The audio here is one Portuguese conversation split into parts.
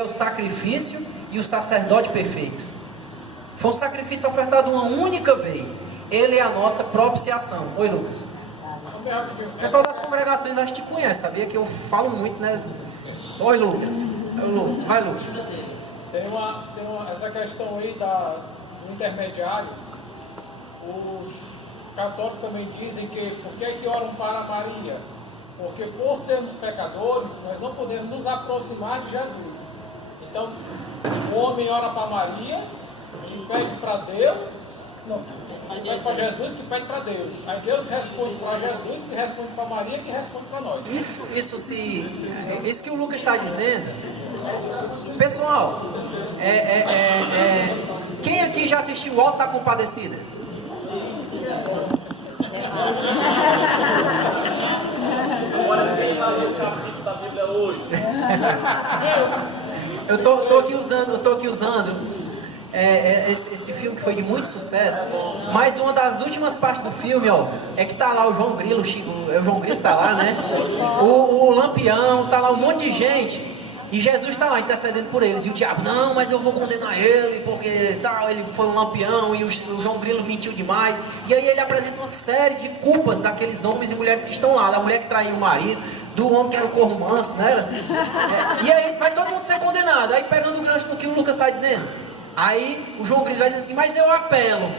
é o sacrifício e o sacerdote perfeito. Foi um sacrifício ofertado uma única vez. Ele é a nossa propiciação. Oi, Lucas. O pessoal das congregações acho que te conhece, sabia que eu falo muito, né? Oi, Lucas. Vai, Lucas. Essa questão aí do intermediário. Os católicos também dizem que por que oram para Maria? Porque por sermos pecadores, nós não podemos nos aproximar de Jesus. Então, o homem ora para Maria, que pede para Deus, não, pede para Jesus, que pede para Deus. Aí Deus responde para Jesus, que responde para Maria, que responde para nós. Isso que o Lucas está dizendo, pessoal, quem aqui já assistiu o Alto da Compadecida? Eu tô aqui usando esse filme que foi de muito sucesso, mas uma das últimas partes do filme, ó, é que tá lá o João Grilo, o João Grilo tá lá, né? O Lampião, tá lá um monte de gente. E Jesus está lá intercedendo por eles. E o diabo, não, mas eu vou condenar ele, porque tal, ele foi um lampião e o João Grilo mentiu demais. E aí ele apresenta uma série de culpas daqueles homens e mulheres que estão lá. Da mulher que traiu o marido, do homem que era o corvo manso, né? E aí vai todo mundo ser condenado. Aí pegando o gancho do que o Lucas está dizendo. Aí o João Grilo vai dizer assim, mas eu apelo.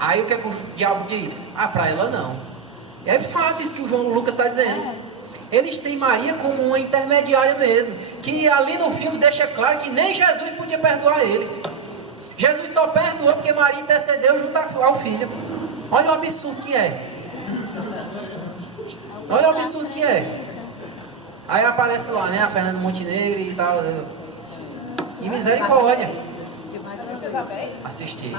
Aí o que o diabo diz? Ah, para ela não. É fato isso que o Lucas está dizendo. Eles têm Maria como uma intermediária mesmo, que ali no filme deixa claro que nem Jesus podia perdoar eles. Jesus só perdoou porque Maria intercedeu junto ao filho. Olha o absurdo que é. Olha o absurdo que é. Aí aparece lá, né, a Fernanda Montenegro e tal. E misericórdia. Assisti.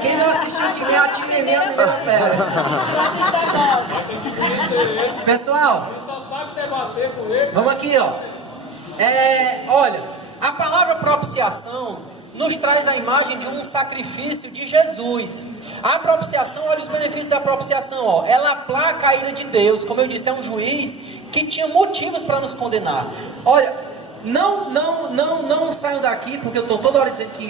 Quem não assistiu que vem atire em mim a primeira pedra. Pessoal, vamos aqui, ó. Olha, a palavra propiciação nos traz a imagem de um sacrifício de Jesus. A propiciação, olha os benefícios da propiciação, ó. Ela aplaca a ira de Deus. Como eu disse, é um juiz que tinha motivos para nos condenar. Olha, não saiam daqui, porque eu estou toda hora dizendo que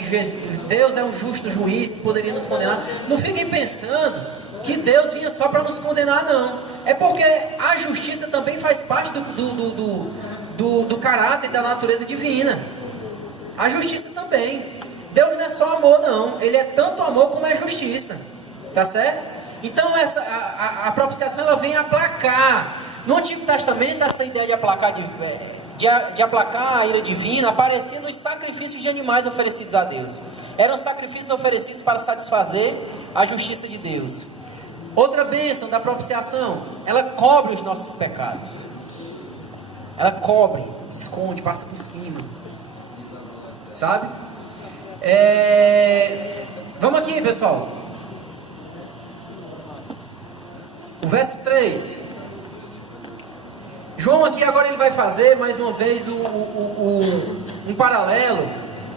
Deus é um justo juiz que poderia nos condenar. Não fiquem pensando que Deus vinha só para nos condenar, não. É porque a justiça também faz parte do caráter e da natureza divina. A justiça também. Deus não é só amor, não. Ele é tanto amor como é justiça. Tá certo? Então a propiciação ela vem aplacar. No Antigo Testamento, essa ideia de aplacar de aplacar a ira divina aparecia nos sacrifícios de animais oferecidos a Deus. Eram sacrifícios oferecidos para satisfazer a justiça de Deus. Outra bênção da propiciação, ela cobre os nossos pecados. Ela cobre, esconde, passa por cima. Sabe? Vamos aqui, pessoal. O verso 3. João aqui agora ele vai fazer mais uma vez um paralelo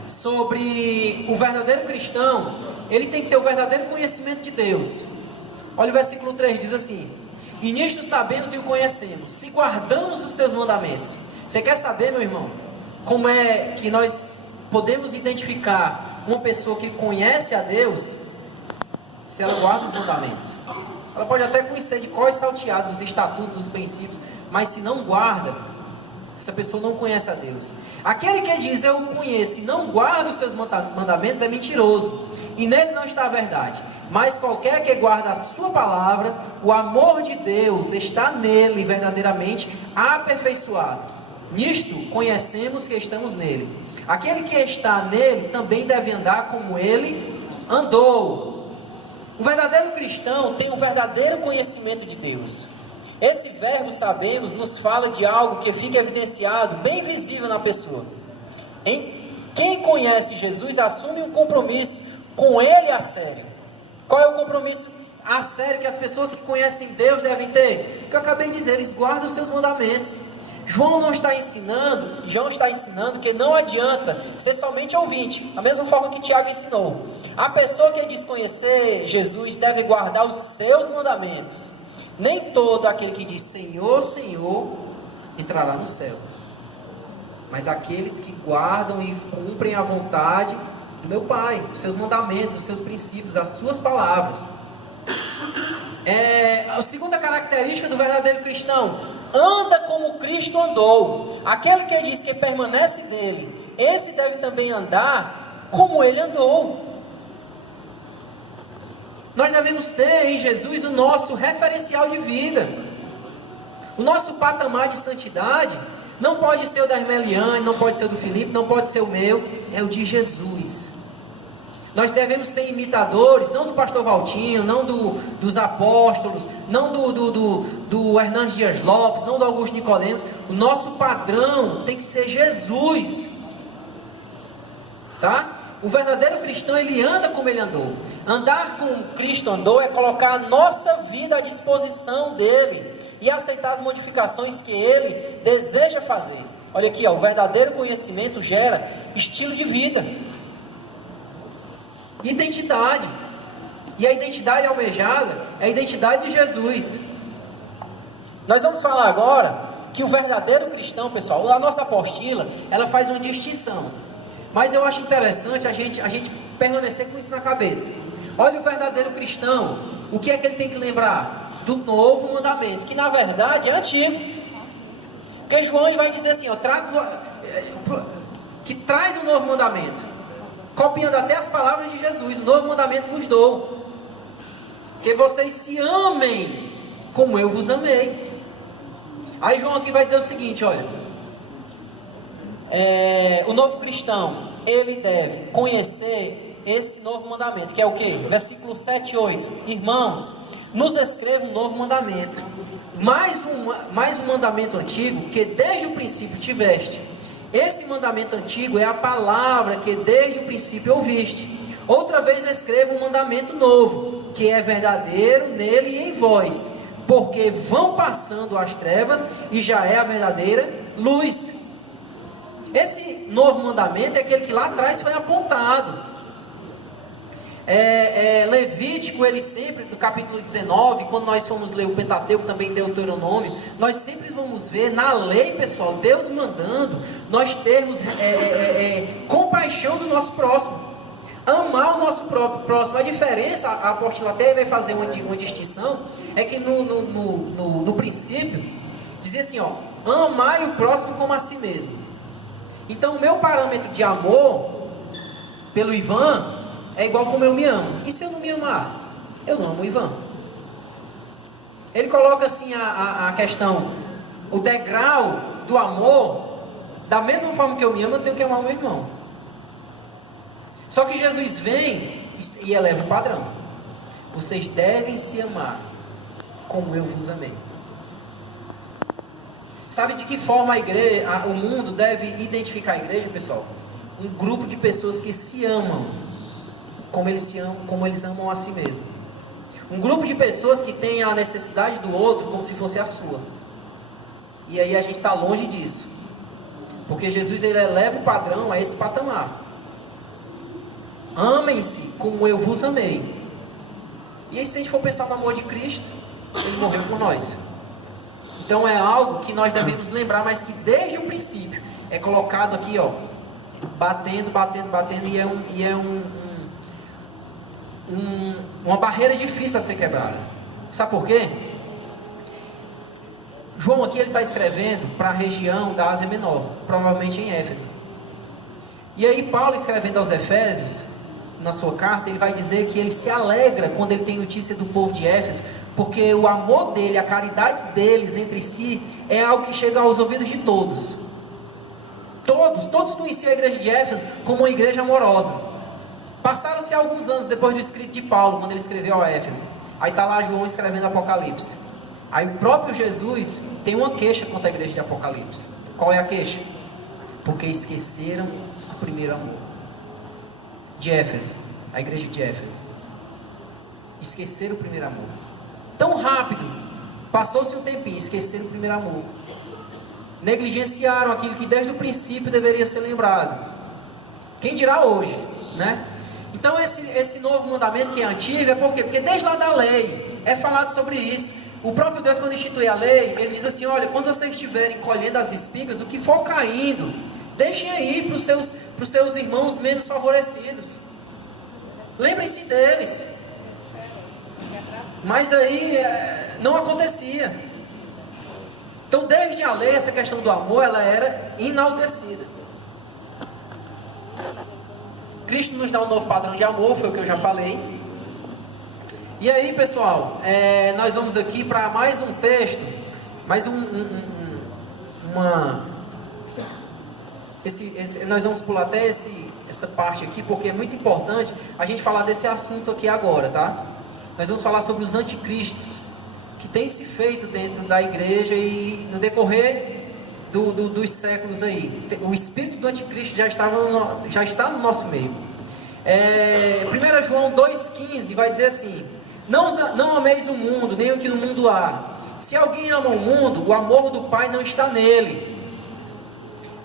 sobre o verdadeiro cristão. Ele tem que ter o verdadeiro conhecimento de Deus. Olha o versículo 3, diz assim: e nisto sabemos e o conhecemos, se guardamos os seus mandamentos. Você quer saber, meu irmão, como é que nós podemos identificar uma pessoa que conhece a Deus? Se ela guarda os mandamentos. Ela pode até conhecer de cor e salteado os estatutos, os princípios, mas se não guarda, essa pessoa não conhece a Deus. Aquele que diz eu o conheço e não guarda os seus mandamentos é mentiroso, e nele não está a verdade. Mas qualquer que guarda a sua palavra, o amor de Deus está nele verdadeiramente aperfeiçoado. Nisto conhecemos que estamos nele. Aquele que está nele também deve andar como ele andou. O verdadeiro cristão tem o verdadeiro conhecimento de Deus. Esse verbo sabemos nos fala de algo que fica evidenciado, bem visível na pessoa. Quem conhece Jesus assume um compromisso com ele a sério. Qual é o compromisso a sério que as pessoas que conhecem Deus devem ter? O que eu acabei de dizer, eles guardam os seus mandamentos. João está ensinando que não adianta ser somente ouvinte, da mesma forma que Tiago ensinou. A pessoa que diz conhecer Jesus deve guardar os seus mandamentos. Nem todo aquele que diz Senhor, Senhor, entrará no céu, mas aqueles que guardam e cumprem a vontade do meu Pai, os seus mandamentos, os seus princípios, as suas palavras. A segunda característica do verdadeiro cristão: anda como Cristo andou. Aquele que diz que permanece dele, esse deve também andar como ele andou. Nós devemos ter em Jesus o nosso referencial de vida. O nosso patamar de santidade não pode ser o da Irmeliane, não pode ser o do Felipe, não pode ser o meu, é o de Jesus. Nós devemos ser imitadores, não do pastor Valtinho, não dos apóstolos, não do Hernandes Dias Lopes, não do Augusto Nicodemos. O nosso padrão tem que ser Jesus. Tá? O verdadeiro cristão, ele anda como ele andou. Andar como Cristo andou é colocar a nossa vida à disposição dele e aceitar as modificações que ele deseja fazer. Olha aqui, ó, o verdadeiro conhecimento gera estilo de vida, identidade. E a identidade almejada é a identidade de Jesus. Nós vamos falar agora que o verdadeiro cristão, pessoal, a nossa apostila, ela faz uma distinção. Mas eu acho interessante a gente permanecer com isso na cabeça. Olha o verdadeiro cristão, o que é que ele tem que lembrar? Do novo mandamento, que na verdade é antigo. Porque João vai dizer assim, ó, que traz o novo mandamento, copiando até as palavras de Jesus: o novo mandamento vos dou, que vocês se amem como eu vos amei. Aí João aqui vai dizer o seguinte, olha, o novo cristão, ele deve conhecer esse novo mandamento, que é o que? Versículo 7 e 8. Irmãos, nos escreva um novo mandamento, mais um mandamento antigo, que desde o princípio tiveste. Esse mandamento antigo é a palavra que desde o princípio ouviste. Outra vez escreva um mandamento novo, que é verdadeiro nele e em vós, porque vão passando as trevas e já é a verdadeira luz. Esse novo mandamento é aquele que lá atrás foi apontado. Levítico, ele sempre, no capítulo 19, quando nós formos ler o Pentateuco, também Deuteronômio, nós sempre vamos ver na lei, pessoal, Deus mandando nós termos compaixão do nosso próximo, amar o nosso próximo. A diferença, a apóstola até vai fazer uma distinção, é que no princípio, dizia assim, ó, amai o próximo como a si mesmo. Então o meu parâmetro de amor pelo Ivan é igual como eu me amo. E se eu não me amar? Eu não amo o Ivan. Ele coloca assim a questão, o degrau do amor, da mesma forma que eu me amo, eu tenho que amar o meu irmão. Só que Jesus vem e eleva o padrão. Vocês devem se amar como eu vos amei. Sabe de que forma a igreja, o mundo deve identificar a igreja, pessoal? Um grupo de pessoas que se amam como eles amam a si mesmo. Um grupo de pessoas que tem a necessidade do outro como se fosse a sua. E aí a gente está longe disso, porque Jesus, ele eleva o padrão a esse patamar. Amem-se como eu vos amei. E aí, se a gente for pensar no amor de Cristo, ele morreu por nós. Então é algo que nós devemos lembrar, mas que desde o princípio é colocado aqui, ó, batendo, e é uma barreira difícil a ser quebrada. Sabe por quê? João aqui, ele está escrevendo para a região da Ásia Menor, provavelmente em Éfeso. E aí Paulo, escrevendo aos Efésios, na sua carta, ele vai dizer que ele se alegra quando ele tem notícia do povo de Éfeso, porque o amor dele, a caridade deles entre si, é algo que chega aos ouvidos de todos. Todos conheciam a igreja de Éfeso como uma igreja amorosa. Passaram-se alguns anos depois do escrito de Paulo, quando ele escreveu a Éfeso. Aí está lá João escrevendo Apocalipse. Aí o próprio Jesus tem uma queixa contra a igreja de Apocalipse. Qual é a queixa? Porque esqueceram o primeiro amor. De Éfeso, a igreja de Éfeso. Esqueceram o primeiro amor. Tão rápido, passou-se um tempinho, esqueceram o primeiro amor. Negligenciaram aquilo que desde o princípio deveria ser lembrado. Quem dirá hoje, né? Então esse novo mandamento que é antigo, é por quê? Porque desde lá da lei é falado sobre isso. O próprio Deus, quando institui a lei, ele diz assim: olha, quando vocês estiverem colhendo as espigas, o que for caindo, deixem aí para os seus irmãos menos favorecidos. Lembrem-se deles. Mas aí não acontecia. Então, desde a lei, essa questão do amor, ela era enaltecida. Cristo nos dá um novo padrão de amor, foi o que eu já falei. E aí, pessoal, nós vamos aqui para mais um texto, mais nós vamos pular até essa parte aqui, porque é muito importante a gente falar desse assunto aqui agora, tá? Nós vamos falar sobre os anticristos, que tem se feito dentro da igreja e no decorrer dos séculos aí. O espírito do anticristo já está no nosso meio. 1 João 2,15 vai dizer assim: não ameis o mundo, nem o que no mundo há. Se alguém ama o mundo, o amor do Pai não está nele.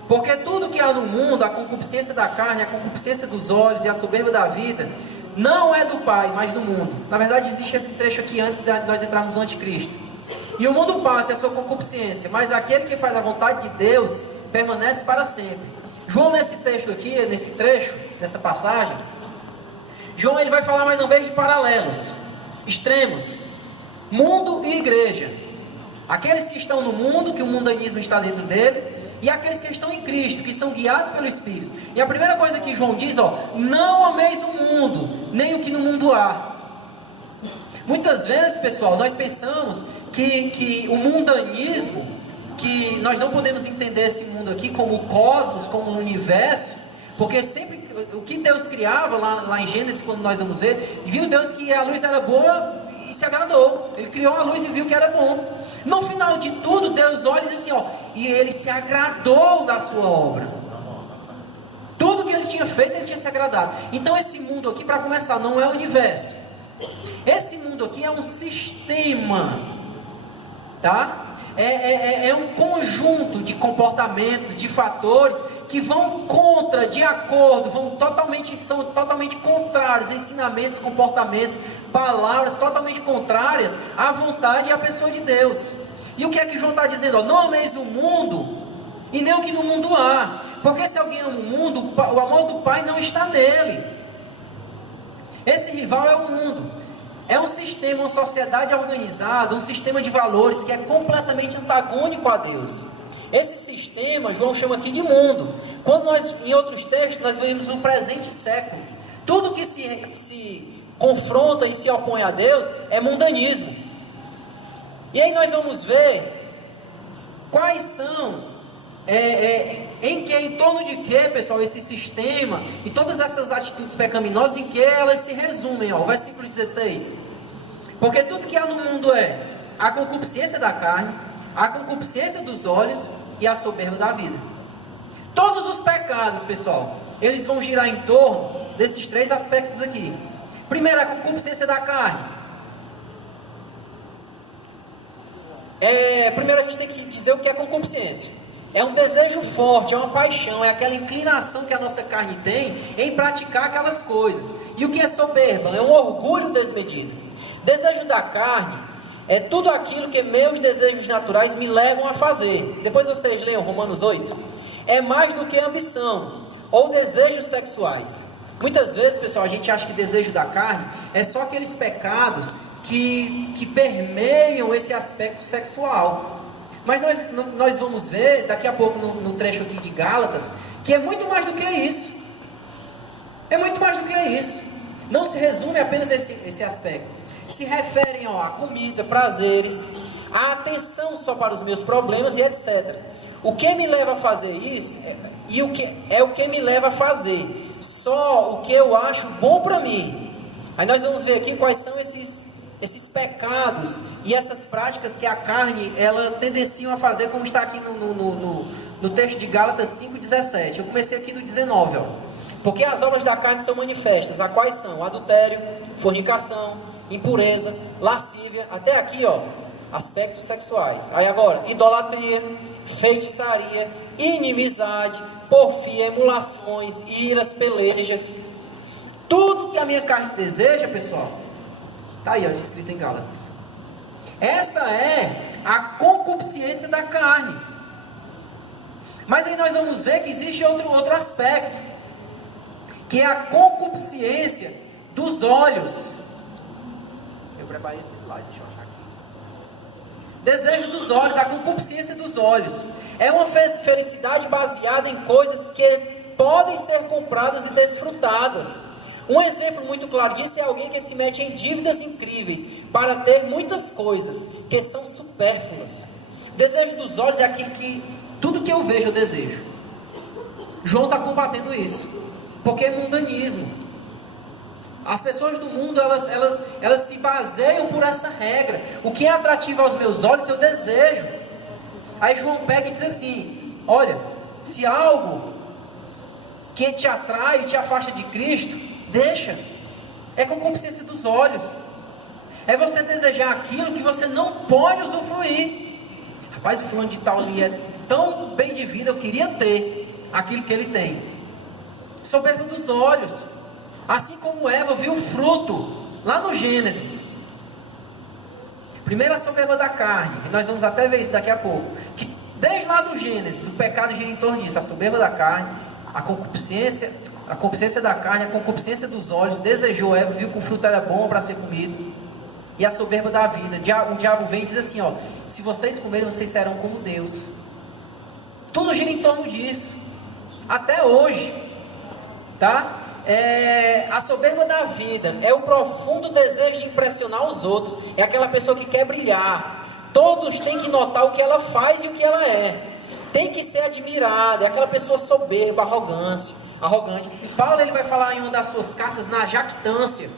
Porque tudo que há no mundo, a concupiscência da carne, a concupiscência dos olhos e a soberba da vida, não é do Pai, mas do mundo. Na verdade, existe esse trecho aqui antes de nós entrarmos no anticristo. E o mundo passa e a sua concupiscência, mas aquele que faz a vontade de Deus permanece para sempre. João, nesse texto aqui, nesse trecho, nessa passagem, João ele vai falar mais uma vez de paralelos, extremos, mundo e igreja. Aqueles que estão no mundo, que o mundanismo está dentro dele, e aqueles que estão em Cristo, que são guiados pelo Espírito. E a primeira coisa que João diz, não ameis o mundo, nem o que no mundo há. Muitas vezes, pessoal, nós pensamos que o mundanismo, que nós não podemos entender esse mundo aqui como o cosmos, como o universo, porque sempre o que Deus criava lá em Gênesis, quando nós vamos ver, viu Deus que a luz era boa e se agradou. Ele criou a luz e viu que era bom. No final de tudo, Deus olha e diz assim, e ele se agradou da sua obra. Tudo que ele tinha feito, ele tinha se agradado. Então esse mundo aqui, para começar, não é o universo. Esse mundo aqui é um sistema, tá? É um conjunto de comportamentos, de fatores que vão contra, de acordo, são totalmente contrários, ensinamentos, comportamentos, palavras totalmente contrárias à vontade e à pessoa de Deus. E o que é que João está dizendo? Não ameis o mundo e nem o que no mundo há, porque se alguém ama o mundo, o amor do Pai não está nele. Esse rival é o mundo. É um sistema, uma sociedade organizada, um sistema de valores que é completamente antagônico a Deus. Esse sistema, João chama aqui de mundo. Quando nós, em outros textos, nós vemos o presente século. Tudo que se confronta e se opõe a Deus é mundanismo. E aí nós vamos ver quais são, em torno de que, pessoal, esse sistema e todas essas atitudes pecaminosas, em que elas se resumem, o versículo 16. Porque tudo que há no mundo é a concupiscência da carne, a concupiscência dos olhos e a soberba da vida. Todos os pecados, pessoal, eles vão girar em torno desses três aspectos aqui. Primeiro, a concupiscência da carne. Primeiro a gente tem que dizer o que é concupiscência. É um desejo forte, é uma paixão, é aquela inclinação que a nossa carne tem em praticar aquelas coisas. E o que é soberba? É um orgulho desmedido. Desejo da carne é tudo aquilo que meus desejos naturais me levam a fazer. Depois vocês leiam Romanos 8. É mais do que ambição ou desejos sexuais. Muitas vezes, pessoal, a gente acha que desejo da carne é só aqueles pecados que permeiam esse aspecto sexual. Mas nós vamos ver daqui a pouco no trecho aqui de Gálatas que é muito mais do que isso. É muito mais do que isso. Não se resume apenas a esse aspecto. Se referem a comida, prazeres, a atenção só para os meus problemas e etc. O que me leva a fazer isso e o que me leva a fazer só o que eu acho bom para mim. Aí nós vamos ver aqui quais são esses pecados e essas práticas que a carne ela tendenciam a fazer, como está aqui no texto de Gálatas 5,17. Eu comecei aqui no 19, Porque as obras da carne são manifestas, a quais são adultério, fornicação, impureza, lascívia, até aqui, aspectos sexuais. Aí agora, idolatria, feitiçaria, inimizade, porfia, emulações, iras, pelejas, tudo a minha carne deseja, pessoal, está aí, ó, escrito em Gálatas. Essa é a concupiscência da carne. Mas aí nós vamos ver que existe outro aspecto, que é a concupiscência dos olhos. Eu preparei esse slide, deixa eu achar aqui. Desejo dos olhos, a concupiscência dos olhos. É uma felicidade baseada em coisas que podem ser compradas e desfrutadas. Um exemplo muito claro disso é alguém que se mete em dívidas incríveis para ter muitas coisas que são supérfluas. Desejo dos olhos é aquilo que, tudo que eu vejo eu desejo. João está combatendo isso, porque é mundanismo. As pessoas do mundo, elas se baseiam por essa regra. O que é atrativo aos meus olhos, eu desejo. Aí João pega e diz assim: olha, se algo que te atrai e te afasta de Cristo, deixa. É concupiscência dos olhos. É você desejar aquilo que você não pode usufruir. Rapaz, o fulano de tal ali é tão bem de vida, eu queria ter aquilo que ele tem. Soberba dos olhos. Assim como Eva viu o fruto lá no Gênesis. Primeiro a soberba da carne, e nós vamos até ver isso daqui a pouco, que desde lá do Gênesis o pecado gira em torno disso. A soberba da carne, a concupiscência da carne, a concupiscência dos olhos. Desejou Eva, viu que o fruto era bom para ser comido. E a soberba da vida. O diabo vem e diz assim, ó: se vocês comerem, vocês serão como Deus. Tudo gira em torno disso, até hoje, tá? A soberba da vida é o profundo desejo de impressionar os outros. É aquela pessoa que quer brilhar. Todos têm que notar o que ela faz e o que ela é. Tem que ser admirada. É aquela pessoa soberba, arrogante. Paulo, ele vai falar em uma das suas cartas na jactância.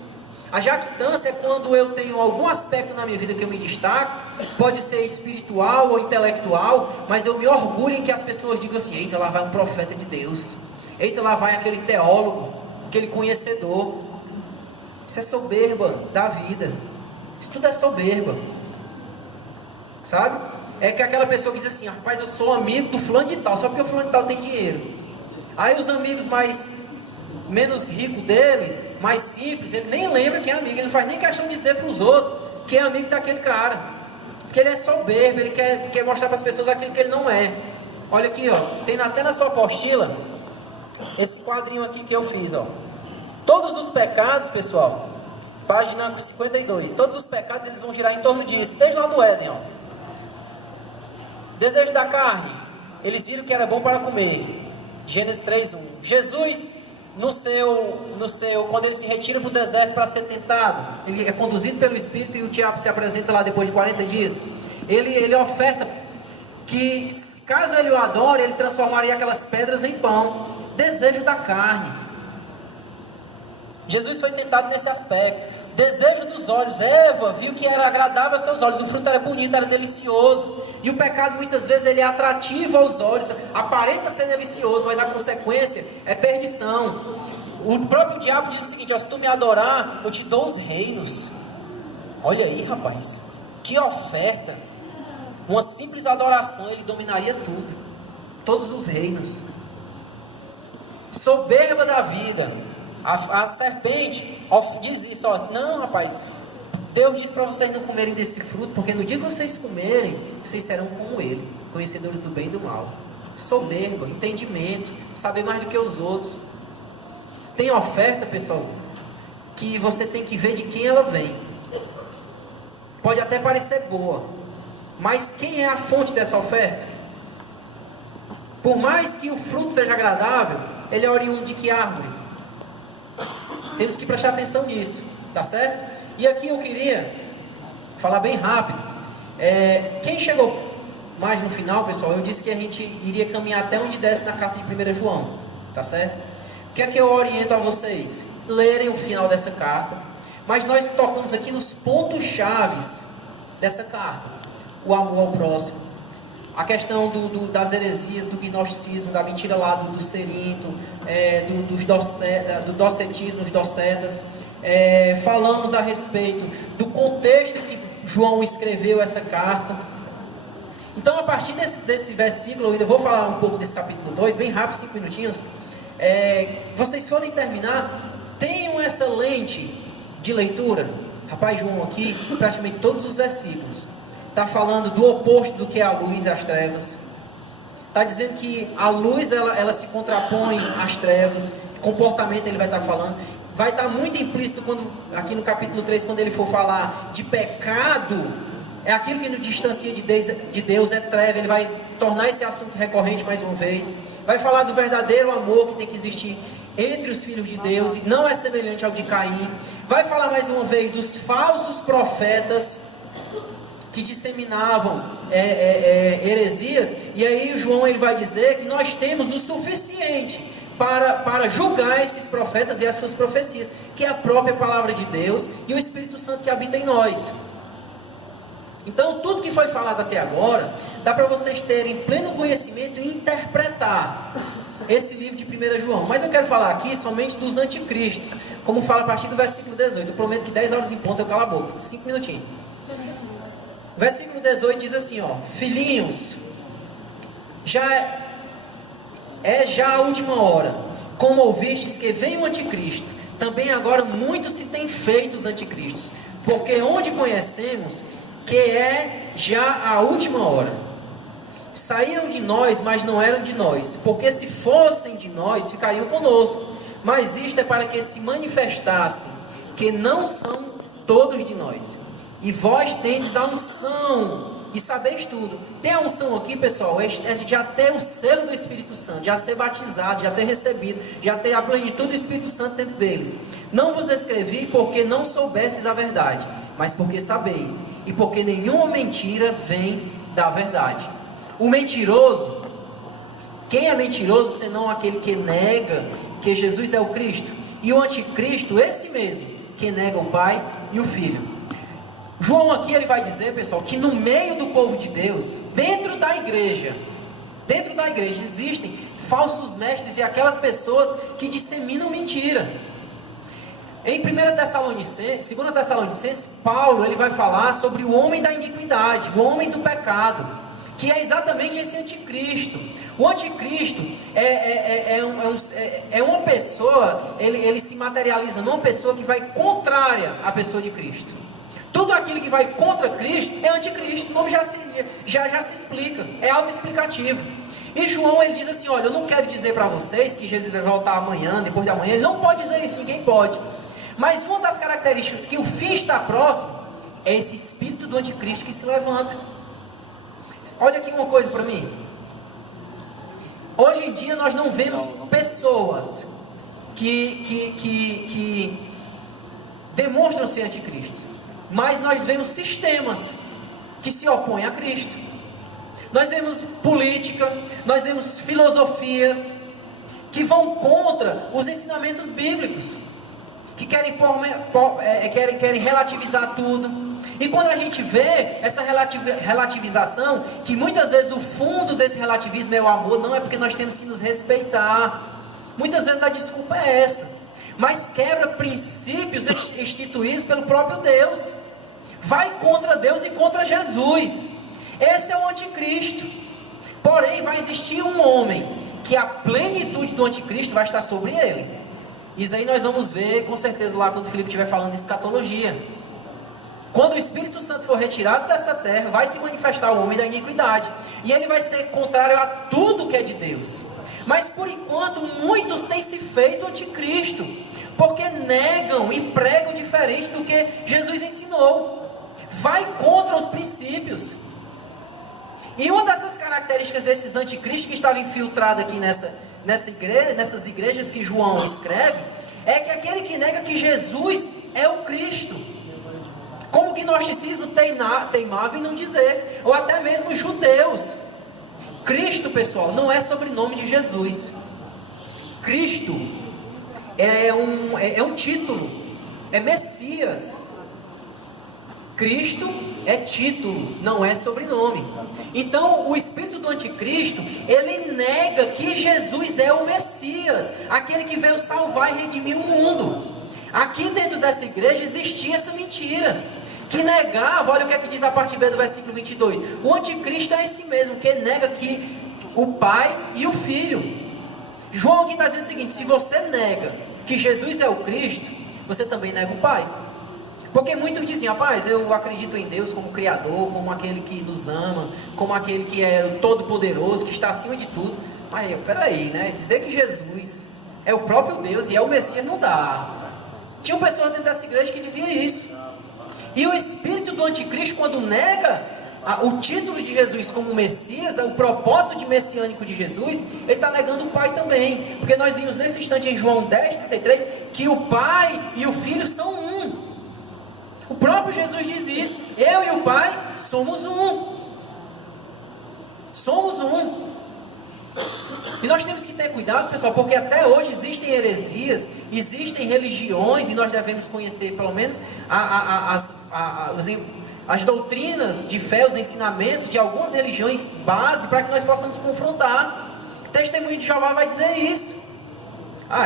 A jactância é quando eu tenho algum aspecto na minha vida que eu me destaco. Pode ser espiritual ou intelectual, mas eu me orgulho em que as pessoas digam assim: eita, lá vai um profeta de Deus. Eita, lá vai aquele teólogo, aquele conhecedor. Isso é soberba da vida. Isso tudo é soberba, sabe? É que aquela pessoa que diz assim: rapaz, eu sou amigo do fulano de tal, só porque o fulano de tal tem dinheiro. Aí os amigos menos ricos deles, mais simples, ele nem lembra que é amigo. Ele não faz nem questão de dizer para os outros que é amigo daquele cara, porque ele é soberbo. Ele quer mostrar para as pessoas aquilo que ele não é. Olha aqui, ó, tem até na sua apostila esse quadrinho aqui que eu fiz, ó. Todos os pecados, pessoal, página 52, todos os pecados eles vão girar em torno disso, desde lá do Éden, ó. Desejo da carne, eles viram que era bom para comer. Gênesis 3:1. Jesus, quando ele se retira para o deserto para ser tentado, ele é conduzido pelo Espírito e o diabo se apresenta lá depois de 40 dias. Ele oferta que, caso ele o adore, ele transformaria aquelas pedras em pão. Desejo da carne. Jesus foi tentado nesse aspecto. Desejo dos olhos. Eva viu que era agradável aos seus olhos, o fruto era bonito, era delicioso. E o pecado muitas vezes ele é atrativo aos olhos, aparenta ser delicioso, mas a consequência é perdição. O próprio diabo diz o seguinte: ó, se tu me adorar, eu te dou os reinos. Olha aí, rapaz, que oferta. Uma simples adoração, ele dominaria tudo, todos os reinos. Soberba da vida. A serpente diz isso, ó: não, rapaz, Deus diz para vocês não comerem desse fruto, porque no dia que vocês comerem, vocês serão como ele, conhecedores do bem e do mal. Soberba, entendimento, saber mais do que os outros. Tem oferta, pessoal, que você tem que ver de quem ela vem. Pode até parecer boa, mas quem é a fonte dessa oferta? Por mais que o fruto seja agradável, ele é oriundo de que árvore? Temos que prestar atenção nisso, tá certo? E aqui eu queria falar bem rápido. Quem chegou mais no final, pessoal, eu disse que a gente iria caminhar até onde desce na carta de 1 João, tá certo? O que é que eu oriento a vocês? Lerem o final dessa carta, mas nós tocamos aqui nos pontos chaves dessa carta: o amor ao próximo, a questão das heresias, do gnosticismo, da mentira lá do Cerinto, do docetismo, dos docetas. Falamos a respeito do contexto que João escreveu essa carta. Então, a partir desse versículo, eu ainda vou falar um pouco desse capítulo 2, bem rápido, 5 minutinhos. Vocês forem terminar, tenham essa lente de leitura, rapaz, João aqui, praticamente todos os versículos, está falando do oposto do que é a luz e as trevas. Está dizendo que a luz, ela se contrapõe às trevas. Comportamento ele vai estar falando. Vai estar muito implícito aqui no capítulo 3, quando ele for falar de pecado, é aquilo que nos distancia de Deus, é treva. Ele vai tornar esse assunto recorrente mais uma vez. Vai falar do verdadeiro amor que tem que existir entre os filhos de Deus, e não é semelhante ao de Caim. Vai falar mais uma vez dos falsos profetas que disseminavam heresias. E aí João ele vai dizer que nós temos o suficiente para julgar esses profetas e as suas profecias, que é a própria palavra de Deus e o Espírito Santo que habita em nós. Então tudo que foi falado até agora dá para vocês terem pleno conhecimento e interpretar esse livro de 1 João. Mas eu quero falar aqui somente dos anticristos, como fala a partir do versículo 18. Eu prometo que 10 horas em ponto eu calo a boca, 5 minutinhos. Versículo 18 diz assim, ó: filhinhos, já a última hora, como ouvistes que vem o anticristo, também agora muitos se têm feito os anticristos, porque onde conhecemos que é já a última hora. Saíram de nós, mas não eram de nós, porque se fossem de nós, ficariam conosco. Mas isto é para que se manifestassem que não são todos de nós. E vós tendes a unção e sabeis tudo. Tem a unção aqui, pessoal, é já ter o selo do Espírito Santo, já ser batizado, já ter recebido, já ter a plenitude do Espírito Santo dentro deles. Não vos escrevi porque não soubestes a verdade, mas porque sabeis, e porque nenhuma mentira vem da verdade. O mentiroso, quem é mentiroso senão aquele que nega que Jesus é o Cristo? E o anticristo, esse mesmo, que nega o Pai e o Filho. João aqui ele vai dizer, pessoal, que no meio do povo de Deus, dentro da igreja existem falsos mestres e aquelas pessoas que disseminam mentira. Em 2 Tessalonicenses, Paulo ele vai falar sobre o homem da iniquidade, o homem do pecado, que é exatamente esse anticristo. O anticristo é uma pessoa, ele se materializa numa pessoa que vai contrária à pessoa de Cristo. Tudo aquilo que vai contra Cristo é anticristo. O nome já se explica, é autoexplicativo. E João ele diz assim, olha, eu não quero dizer para vocês que Jesus vai voltar amanhã, depois de amanhã. Ele não pode dizer isso, ninguém pode. Mas uma das características que o fim está próximo é esse espírito do anticristo que se levanta. Olha aqui uma coisa para mim. Hoje em dia nós não vemos pessoas que demonstram ser anticristo. Mas nós vemos sistemas que se opõem a Cristo. Nós vemos política, nós vemos filosofias que vão contra os ensinamentos bíblicos, que querem relativizar tudo. E quando a gente vê essa relativização, que muitas vezes o fundo desse relativismo é o amor, não é porque nós temos que nos respeitar. Muitas vezes a desculpa é essa. Mas quebra princípios instituídos pelo próprio Deus. Vai contra Deus e contra Jesus. Esse é o anticristo. Porém vai existir um homem que a plenitude do anticristo vai estar sobre ele. Isso aí nós vamos ver com certeza lá quando o Filipe estiver falando de escatologia. Quando o Espírito Santo for retirado dessa terra, vai se manifestar o homem da iniquidade. E ele vai ser contrário a tudo que é de Deus. Mas por enquanto muitos têm se feito anticristo, porque negam e pregam diferente do que Jesus ensinou. Vai contra os princípios. E uma dessas características desses anticristos que estava infiltrado aqui nessas igrejas que João escreve, é que aquele que nega que Jesus é o Cristo, como o gnosticismo teimava em não dizer, ou até mesmo os judeus. Cristo, pessoal, não é sobrenome de Jesus. Cristo é um título, é Messias. Cristo é título, não é sobrenome. Então o espírito do anticristo, ele nega que Jesus é o Messias, aquele que veio salvar e redimir o mundo. Aqui dentro dessa igreja existia essa mentira, que negava, olha o que é que diz a parte B do versículo 22, o anticristo é esse mesmo, que nega que o Pai e o Filho. João aqui está dizendo o seguinte, se você nega que Jesus é o Cristo, você também nega o Pai. Porque muitos dizem, rapaz, eu acredito em Deus como Criador, como aquele que nos ama, como aquele que é todo-poderoso, que está acima de tudo. Mas peraí, né? Dizer que Jesus é o próprio Deus e é o Messias não dá. Tinham pessoas dentro dessa igreja que diziam isso. E o espírito do anticristo, quando nega o título de Jesus como Messias, o propósito de messiânico de Jesus, ele está negando o Pai também. Porque nós vimos nesse instante em João 10:33, que o Pai e o Filho são um. O próprio Jesus diz isso. Eu e o Pai somos um. Somos um. E nós temos que ter cuidado, pessoal, porque até hoje existem heresias, existem religiões, e nós devemos conhecer pelo menos as doutrinas de fé, os ensinamentos de algumas religiões base, para que nós possamos confrontar. O Testemunho de Jeová vai dizer isso.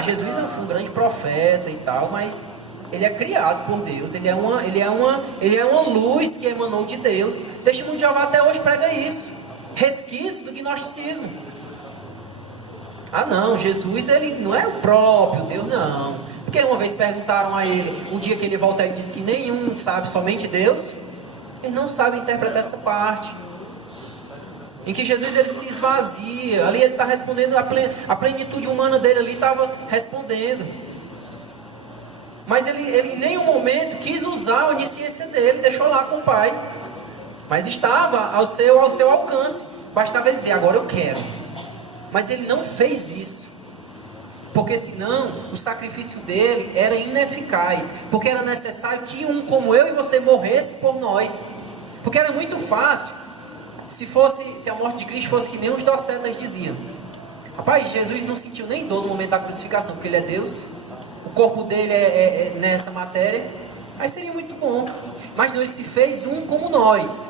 Jesus foi um grande profeta e tal, mas ele é criado por Deus, ele é uma luz que emanou de Deus. O Testemunho de Jeová até hoje prega isso. Resquício do gnosticismo. Não, Jesus ele não é o próprio Deus, não. Porque uma vez perguntaram a ele, um dia que ele volta, ele disse que nenhum sabe, somente Deus. Ele não sabe interpretar essa parte em que Jesus ele se esvazia. Ali ele está respondendo, a plenitude humana dele ali estava respondendo. Mas ele em nenhum momento quis usar a onisciência dele, deixou lá com o Pai. Mas estava ao seu alcance. Bastava ele dizer, agora eu quero. Mas ele não fez isso. Porque senão o sacrifício dele era ineficaz. Porque era necessário que um como eu e você morresse por nós. Porque era muito fácil se a morte de Cristo fosse que nem os docetas diziam. Rapaz, Jesus não sentiu nem dor no momento da crucificação, porque ele é Deus. O corpo dele é nessa matéria. Aí seria muito bom. Mas não, ele se fez um como nós.